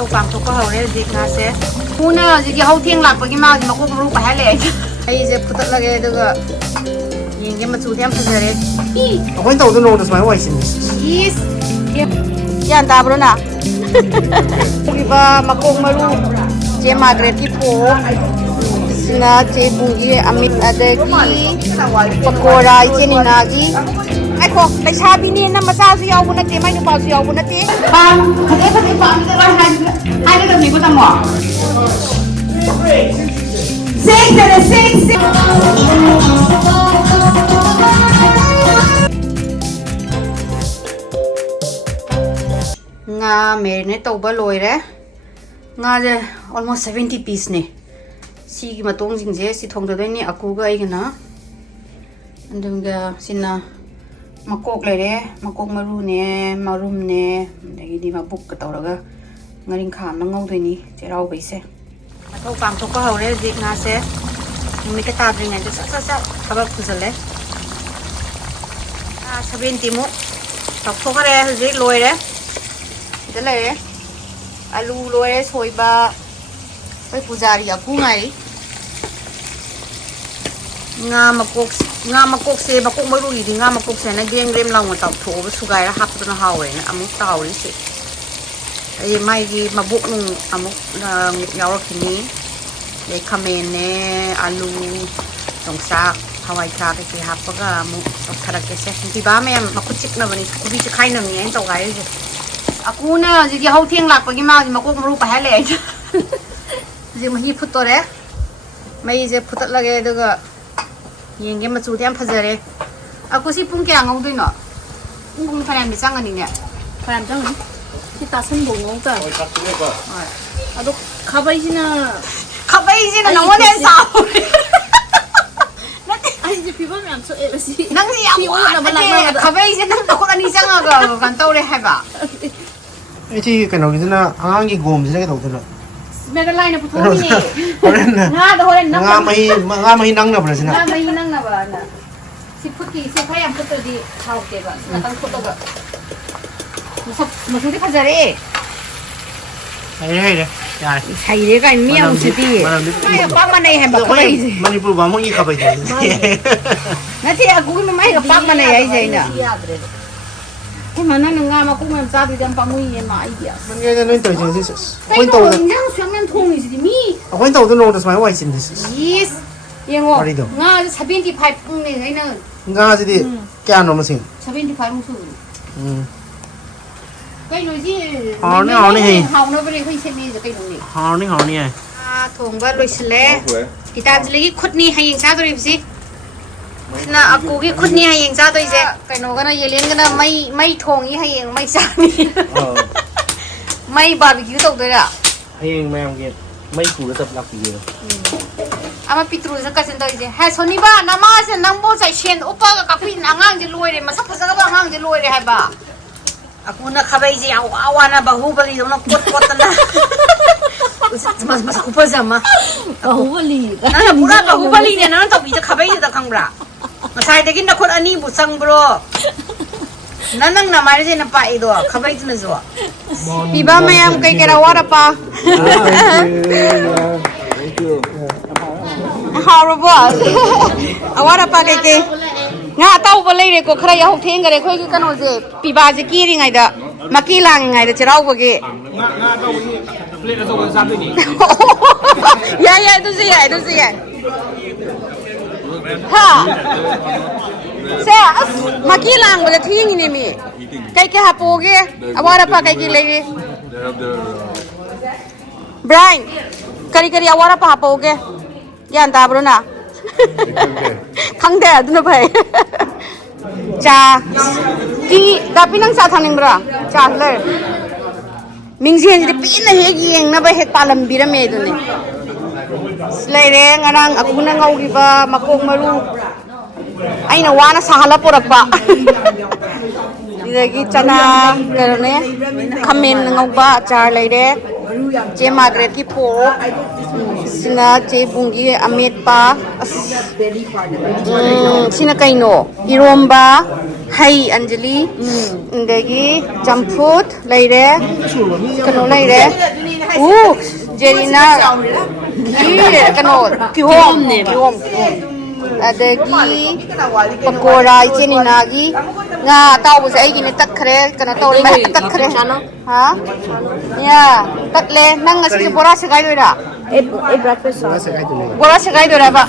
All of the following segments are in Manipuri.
Phang thok ko hore dik na se puna ji hau theng lak pagi ma ji ma ko ru pa ha le ai je phutat lage daga yenge ma chu thiam phajare Akoi tau da no da smai wai sin is yan ta bro na ki ba ma ko maru je ma gre ki po sina je bungi amit adagi pakora ijenina gi ai ko pai sa bi ni na ma sa su yau bu na te mai nu pa su yau bu na te bang khade khade bang ni da hai le ni ko ta mo six nga marinate tauba loire nga je almost 70 piece ne si gi matong jing je si thong da doi ni aku ga ai gana andunga sinna makok lere makok maru ne marum ne dagi di mabuk ka tawraga ngaring kham na ngau doi ni cherau bai se mathau pam thok ko hore dik na se mi ka ta dring ai sa khabak phujale 70 mu thok thok re ji loire da le alu loire soiba pai pujari aku ngai nga makok se makok maru di nga makok se na geng rem law ta tho ba sugai ra hap na hawe na amuk taw ri se ai mai gi mabuk nung amuk yaw khini le khamen ne alu tongsa hawai kha ke hap ga amuk thara ke se ti ba me makut chik na bani ku bi chi khai na mi taw gai je aku na ji hau theng lak pa gi ma ji makok maru pa ha le ji ma hi phut to re mai je phutat lage daga yenge ma chu thiam phajare aku si pung kya ngau dui no pung pharam ni chang ani ne pharam chang ni si ta san bo ngau ta ado khabai jina no ne sa ai ji people am so e si nang ni ya na ba la khabai jina to ko ani chang ga kan taw re hai ba ai chi ka no gi na ang gi gom ji ka tau da Mega line na puto ni. Nga da horen na. Nga mai nang na bra sina. Nga mai nang na ba na. Si puti si phayam puto di khau ke ba. Na tang puto ga. Musu di khajare. Hai de. Ya. Hai de ka mi am si ti. Ai pa ma nei hai ba khabai ji. Manipur ba mong i khabai ji. Na ti aku mi mai ga pak ma nei ai jai na. Cái mà nó nga mà cũng làm sao thì đem phạm nguy mà ai vậy? Mình nghe nói tới chuyện gì? Quên tàu rồi. Nhang xuống nhang thùng gì mi? Quên tàu tôi nói được mấy xin gì? Yes. Yang ngô. Nga 75 pung này cái nữa. Nga gì đi? Cái nó mà xin. 75 musuh. Cái nói gì? Họ này. Họ nó bên đây không xem gì cái nói này. Họ này. Thùng bát rồi xíu. Kita lagi khut ni hay yang sao rồi gì? Na aku gi khut ni hay yang sao rồi je. Cái nó cái này liền cái nó mai thùng yi hay yang mai sao ni. Mai barbecue tau đấy à? Hay yang mai ang mai phủ tập lắc gì rồi. Ama pitru sa kasin doi je. Ha soni ba nama se nangbo sai shen upa ka pin angang je loi re masak phasa ba angang je loi re hai ba. Aku na khabai je awana bahubali dona kot na. Masak upa zama. Bahubali. Na pura bahubali ne na tau bi je khabai je da khangbra. Masai de kin na khot ani bu sang bro. Nanang na mari je na pa ido khabai tu na zo. Piba mayam kai kera wara pa. Thank you. Horrible. Awara pa ke nga tau ba leire ko khara yahu theng gare khoi ki kano je piba je ki ri ngai da maki lang ngai da cherau ba ge Nga tau ni plate tau sa ni. Ya tu si ya ha se as maki lang ba thing ni mi kai ke ha po ge awara pa kai ki leire Brian kari awara pa po ge yan ta bro na khang de aduna bhai cha ki dapi nang sa thaning bra cha le mingjen de pin na he yeng na ba he palam birame du ne slai re ngarang aku na ngau gi ba makok maru aina wana sahala porak pa idagi chana karone khamen ngau ba char lai re che magret ki po sina che bungi amit pa sina kaino iromba hai anjali ndagi jamput laire kano laire 오, 제리나 기홈. 아데기 파코라 이제니나기 나 따오부서 애기네 딱 그래 그나 떠올리 딱 그래 하? 야, 딱래 난 ngasi 보라 시가이도라 보라 시가이도라 봐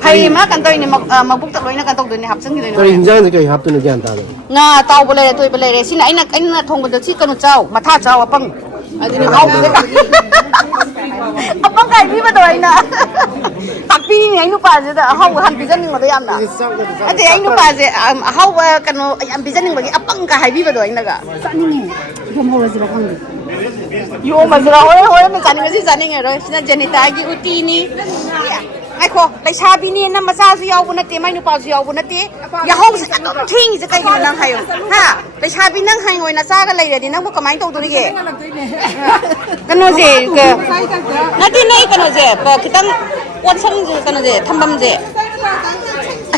하이마 간도이니 막북 loina 간도도니 합성기도니 저 인장에서 그 합도는 게 안 따로. 나 따오불래 토이불래 시나 아이나 통고도 치거는 짜오 마타 짜오 아빵 아디니 하오부가 아빵 가이비바도 아이나 딱비니 아이 누파제다 하오 한 비자닝 거도 얌나 아데 아이 누파제 하오 그노 얌 비자닝 거기 아빵 가 하이비바도 아이나가 짜닝해 이거 먹으시라 강데 요 마즈라 호레 짜닝 시 짜닝해 로 시나 제니타기 우티니 아이코 레샤비니 나 마사수 야오부 나테 마이 누파수 야오부 나테 야호스 까 팅이 제 까이나 난 하요 하 레샤비 난 하이 오이나 싸가 레이디 난 뭐 가만히 떠도리게 그노제 그 나티 나이 그노제 뭐 기타 원성제 그노제 탐밤제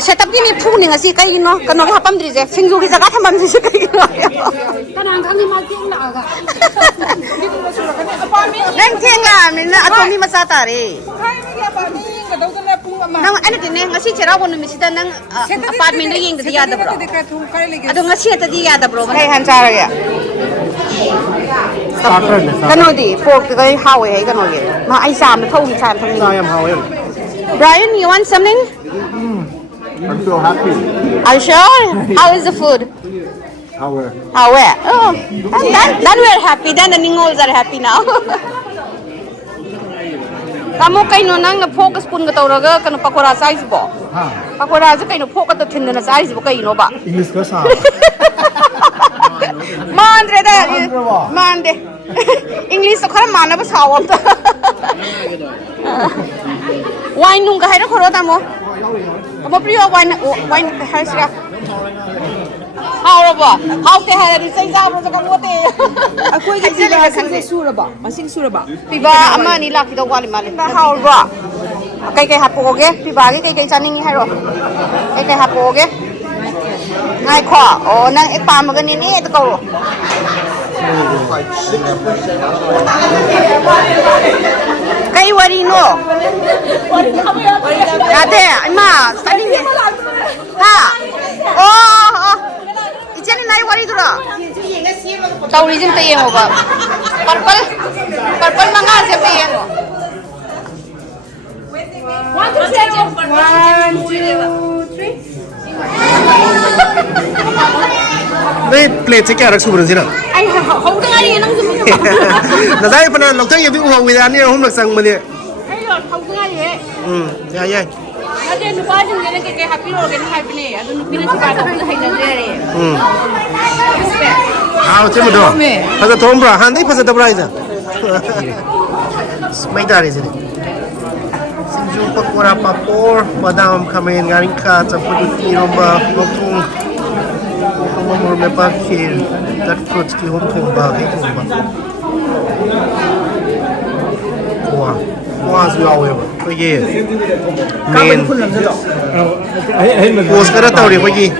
세탑기니 푸니 ngasi 까이노 그노 합밤드리제 생조기 자가 탐밤드리제 까이노 Kanang kami mating na aga. 난 땡가 민나 아토미 마사타리 nang ano din ngasi Cheiraoba numisida nang apartment ring di yada bro ado ngasi ta di yada bro hey han chara ya Starter ne. kano di pork ga hawe hey kano ge ma ai sam thau ni sam thang I am how am. Brian you want something I'm so happy. are you sure how is the food How are? oh then we're happy then the ningols are happy now kamu kaino nang na focus pun ga tawraga kano pakora size bo Ha. pakora ja kaino focus to thinna size bo kaino ba English ka sa. mandre da mande English to khara manaba sawam ta wine nung ga haira khoro tamo amo priyo wine haisra Haoba, haokhi hai ri sai ja bro ka mote. Akoi gi tiba sing suraba. Masing suraba. Tiba ama ni laki do wali mali. Ta haoba. Kai hapoge, tiba gi kai chaning hai ro. Kai hapoge. Ngai kho, o nang ek pam ga ni ni to ko. Kai wari no. Ade, ma, saling ni. Ha. Oh. Ichani nai wari dura. Tauri jin te yengo ba. Purple manga se te yengo. 1 2 3. Đây plate cái đặc sủng gì nào? Ai hậu cái này nang zum. Là đây phần nào lộc thấy những hoàng người ăn đi hôm được sang mà đi. Ai hậu cái này. Dạ. Ade nu ba jin ne ke happy ro ke happy ne adu nu pina chi ba ta hai na re. À, thế mà được. Bây giờ thôm bra, hắn đấy bây giờ đâu ra rồi? Mấy đài rồi. Sinju pakora papor, badam kamen garingka, campur romba, lotung. Mamur me pakir, that fruits ki hom thong ba, cái thong ba. Wow, zuaw em, cái gì? Men. Post cái đó tao đi cái gì?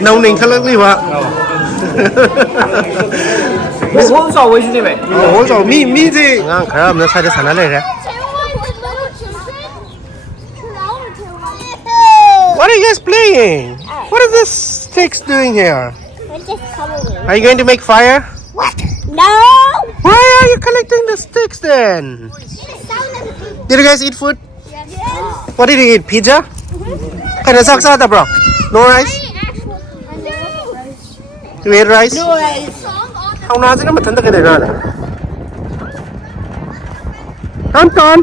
Nấu nín khăn lắc đi vậy. hôn sầu với gì vậy? hôn sầu mi gì? Ngang khá là sai được sản này đấy. What are you guys playing? What is this sticks doing here? Are you going to make fire? What? No! Why are you collecting the sticks then? Did you guys eat food? What did you eat? Pizza? Kind of sucks out, bro. No rice? You ate rice? No rice. How now? Nó mà thân cái này ra này. Con.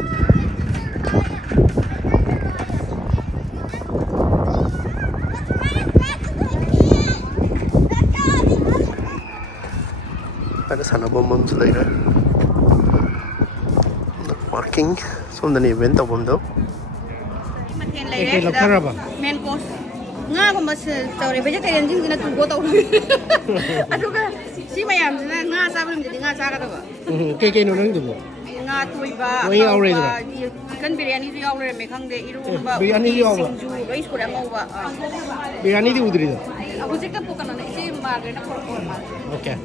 Ada sana bom selain itu. Parking, sebenarnya event atau bom tu? Mathel lai re main course nga ko mas tawre vegetarian jing na tu go taw aduga si mayam na nga sabrim jadi nga sa ka to ba Kay nung tu. nga tui ba chicken biryani tu yaw re me khang de iru ba Biryani yaw ba? rice ko mo ba Biryani di udri tu. aku jek ta pukana na isi ma ge na ko Okay.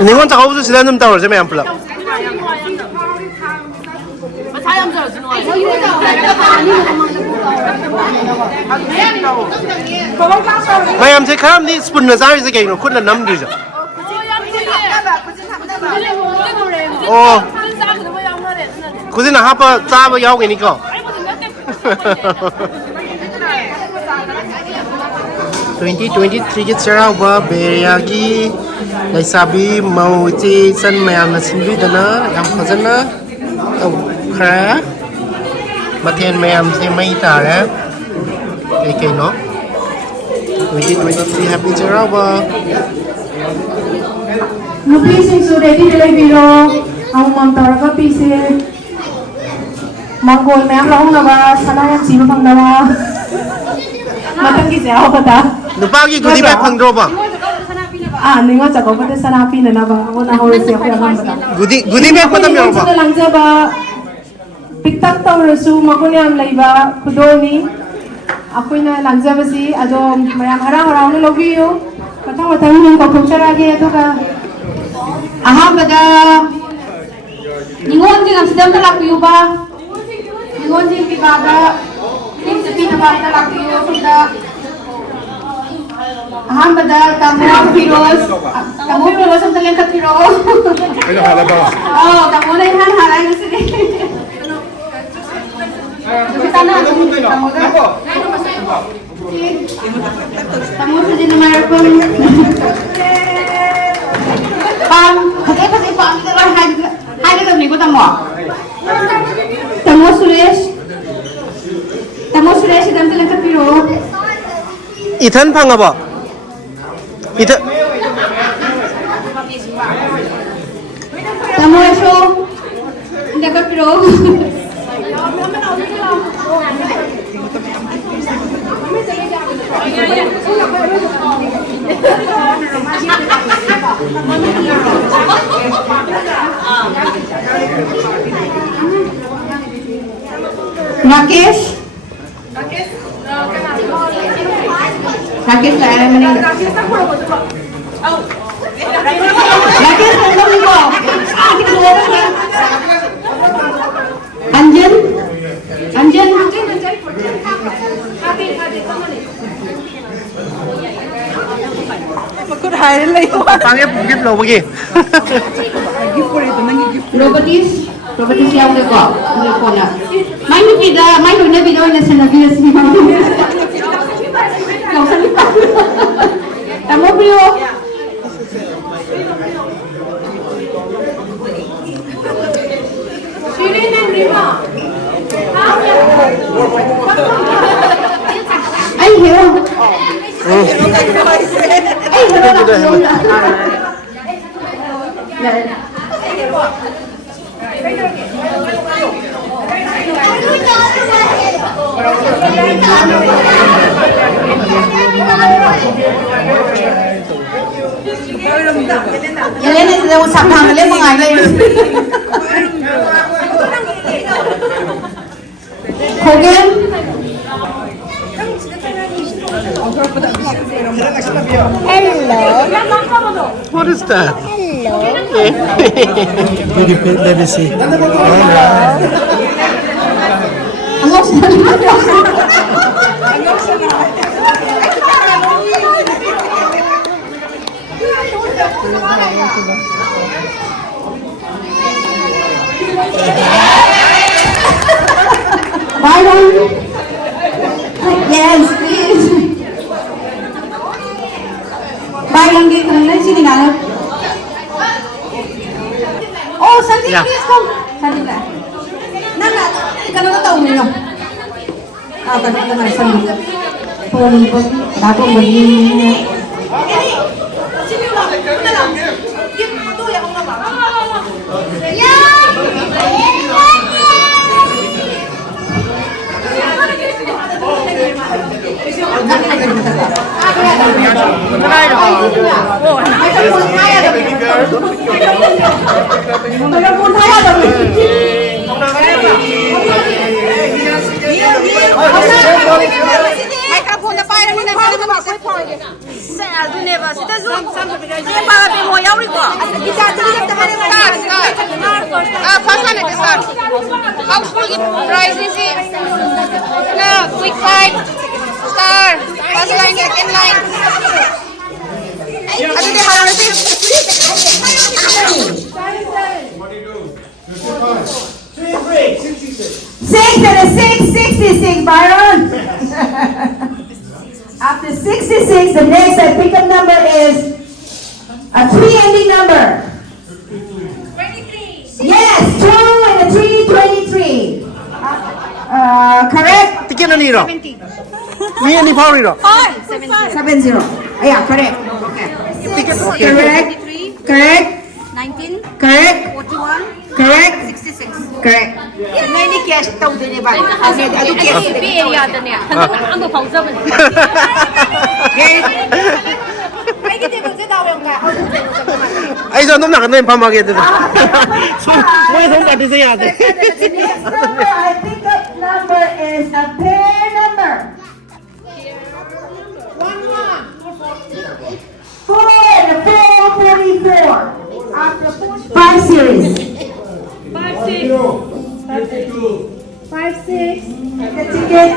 Ningon sa kauso sila nung tawar sa may ampla. Mayam say karam ni spoon na sari sa kayo kun na namdu siya. Oh. Kusin na hapa chaba yaw ni ko. 2023 Cheiraoba Bayarea Laisabi Mauti San mayamna Simbi dana yang fazana kra Mathel mayam se mai ta kay no 2023 Happy Cheiraoba Nupi sing su ready dele biro ang montar ka pise manggol mayam lahong na ba sanayang sino pang dawa matang kisya ako ta Nupagi gudi ba pangdro ba ningo jago pati sanapi na ba ako na hawis ako ang bata Gudi ba patam yo ba lang ba piktak taw resu maguni am laiba kudoni ako na lang ba si ado mayam harang na logiyo matang yung kapugcharagi ato ka bada ningon jing am sidam talakiyo ba ningon jing pibaga ning sabi na ba talakiyo suda bada tamu piros ang talang kapiro tamu na ihan halay na sila kita na tamu sa din naman pam kasi pam hai na ni ko tamu Suresh ang talang kapiro Ethan panga ba Ethan tamu eso hindi kapiro Rakesh lah yang mana Rakesh belum ni kok kita dua orang Anjan Makut hari lagi Pangnya gift lo bagi Robotis yang dia kok dia kona main ni bida na sa nabi si kau salita tamu brio Shirin and Rima ay hero Yan na sila usap na hanggang mga alay. Kogen? Hello. What is that? Hello. Let me see. Angok sa Byron? Yes, please. Byron, dito na sini na. Oh, Sandy, Yeah. please come. Sandy ka. Nana, ikaw na taong nyo. Tadi naman Sandy. Phone ko. Dato ang bagay. Microphone na pa. First one is start. Haosu price is quick 5 star. First line, second line. Six and a 66, Byron. After 66, the next pickup number is a 3 ending number. 23. Yes, 2 and a 3, 23. Correct? Ticket ni ro. Me ni power ro. 70. Yeah, correct. Okay. Ticket. Correct. Correct. 19, Correct. 41, Correct. 66. Correct. Ngayon ni cash tao din ni ba? Ano cash? Bayarea Cheiraoba ang pausaban. Ay kita mo sa daw yung ka. Ay so nung nakano yung pamagay dito. So mo yung pati sa yate. The next number I pick up number is a pair number. 4 and a 444. After 5 series. 5, 6. The ticket.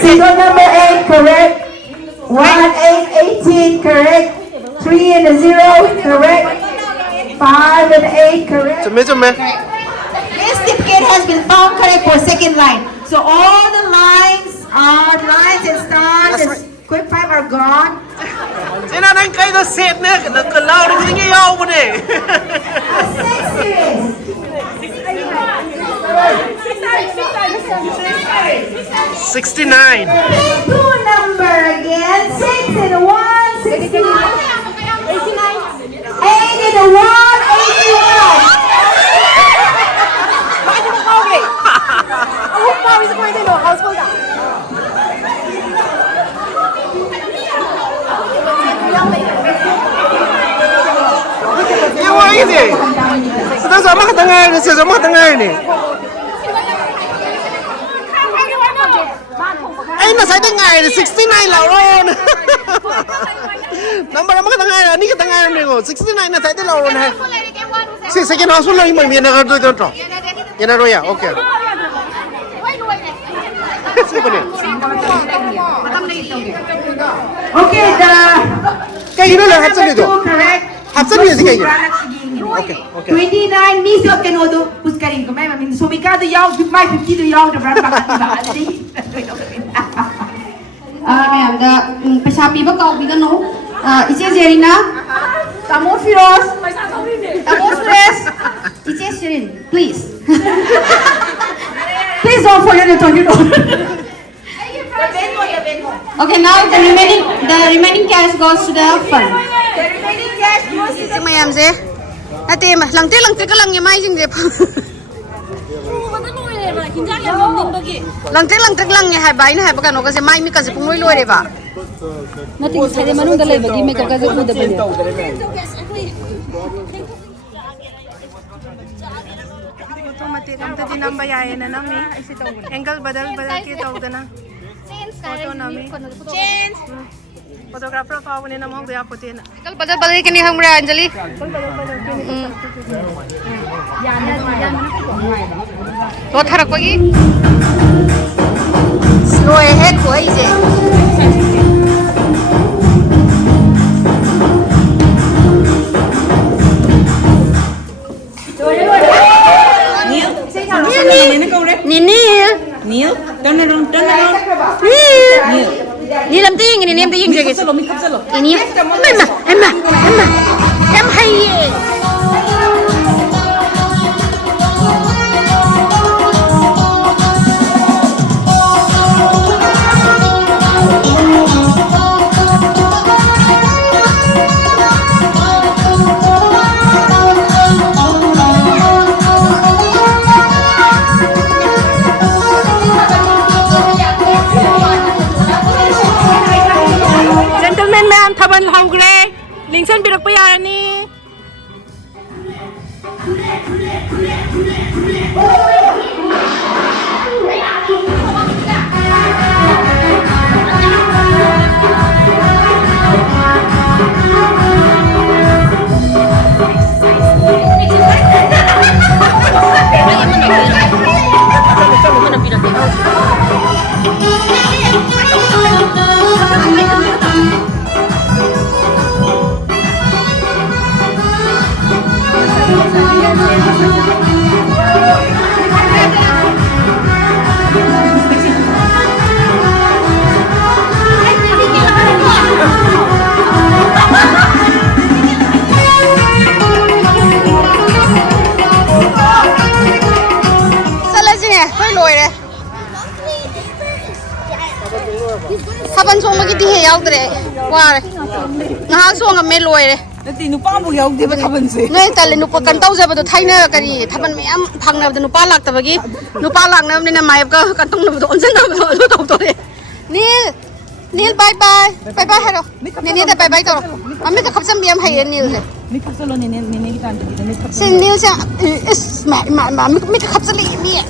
Single number 8, correct. 1, 8, 18, correct. 3 and a 0, correct. 5 and 8, correct. 좀 해. This ticket has been found correct for second line. So all the lines and stars and quick 5 are gone. Sina nang kayo na set na nagkalaw rin hindi yaw mo ni. 6 series. 69. 2 number again. 6 and a 1, 69. 8 and a 1, 81. Iwa ini. Sudah sama ketengah ini, sama ketengah ini. Ay, nasa tengah ini 69 lah ron. Number apa ketengah ini? Ketengah ini ko. 69 nasa itu lah ron hai. Si second Haosu lah ini mana kerja itu tu? Ini roya, okay. Siapa ni? Okay, the Kayak gini lah habsan itu. correct. Habsan ni sih kayak gini. Okay, okay. 29 miso kenodo puskarin ko may mamin sumikado yaw may 50 yaw na brand bakit ma'am the pasapi ba ka bigan no iche jerina tamo firos iche shirin please please don't forget to turn it on. Okay, now the remaining cash goes to the fund. The remaining cash goes to the Mayam se. Ate langte ka lang yung may jing de. Langte lang yung hai bai na hai pagano kasi may mi kasi pungoy lore ba. Natin sa de manung dalay bagi may kagaga ko da bali. Automatic ang tadi nang bayayan na nami. Angle badal ke tawda na. Photo nami. Photographer pa ni namang gaya puti na. Kal badal ke ni hamra Anjali. To thara ko gi. Slow he ko ije. Nil. Turn around. Ni làm tiếng này em tiếng gì kì? Ini em hay. Thaban haokhi lingsan pirak pa yan ni Saban song magiti he yaudre ware ngahak song a me loire Nati nupa mo yaw di ba taban si? ngai tale nupa kan tau jaba to thaina kari thaban meyam phangna ba nupa lak tabagi nupa lak na ne mayap ka katong na on jan na do to to re nil bye bye bye bye hero ne da bye bye to ami ka khapsam biam hai nil le Ni kapsalo ni kitan di ni sin nil sa is ma mi ka khapsali ni